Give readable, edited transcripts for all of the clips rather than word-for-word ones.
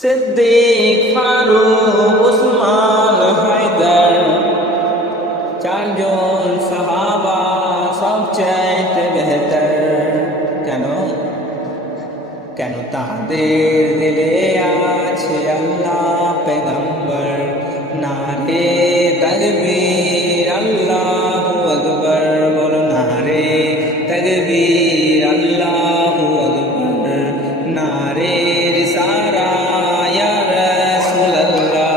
সিদ্দিক, ফারুক, উসমান, হায়দার, চারজন সাহাবা সবচাইতে বেহতর। কেন? কেন তাদের দিলে আছে আল্লাহ পেগম্বর। নারে তাকবীর আল্লাহু আকবার, বলো নারে তাকবীর আল্লাহু আকবার। নারে রিসালা ইয়া রাসূলুল্লাহ।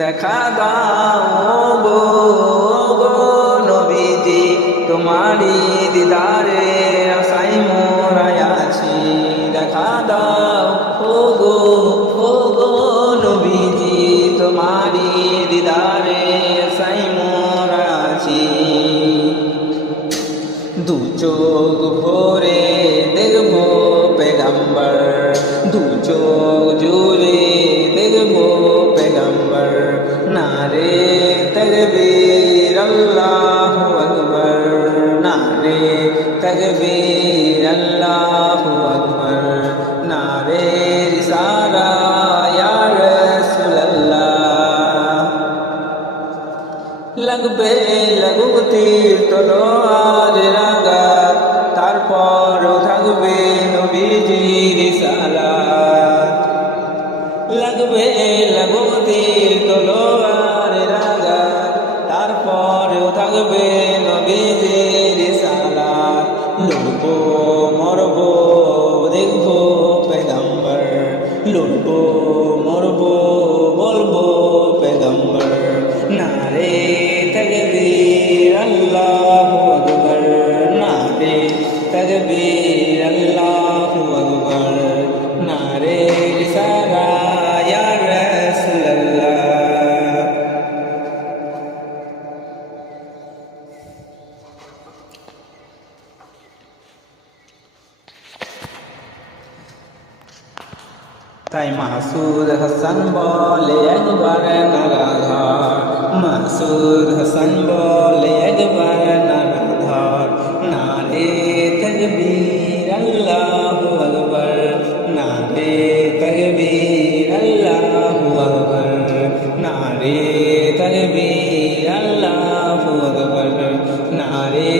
দেখা দাও গো নবীজি, তোমারি দিদারে আশায় মোরা আছি। দেখা দাও গো নবীজি, তোমারি দিদারে আশায় মোরা আছি। দু চোখ ভরে দেখবো পেগম্বর, দু চোখ জুড়ে দেখবো পেগম্বর। নারে তাকবীর আল্লাহু আকবার, নারে তাকবীর আল্লাহু আকবার। নারে রিসালা ইয়া রাসূলুল্লাহ। লাগবে লাগুক তীর তলোয়ার আঘাত, তারপরও থাকবে নবীজির রিসালাত। লাগবে লাগুক তীর তলোয়ার আঘাত, তারপরও থাকবে নবীজির রিসালাত। লড়বো মরবো দেখবো পেগম্বর, লড়বো মরবো বলবো পেগম্বর। নারে তাকবীর আল্লাহু আকবার, নারে তাকবীর আল্লাহু আকবার। নারে রিসালা ইয়া রাসূলুল্লাহ। তাই মাসুদ হাসান বলে একবার নারাধার, মাসুদ হাসান বলে একবার নারাধার। নারে তাকবীর আল্লাহু আকবার, নারে তাকবীর আল্লাহু আকবার। নারে তাকবীর আল্লাহু আকবার, নারে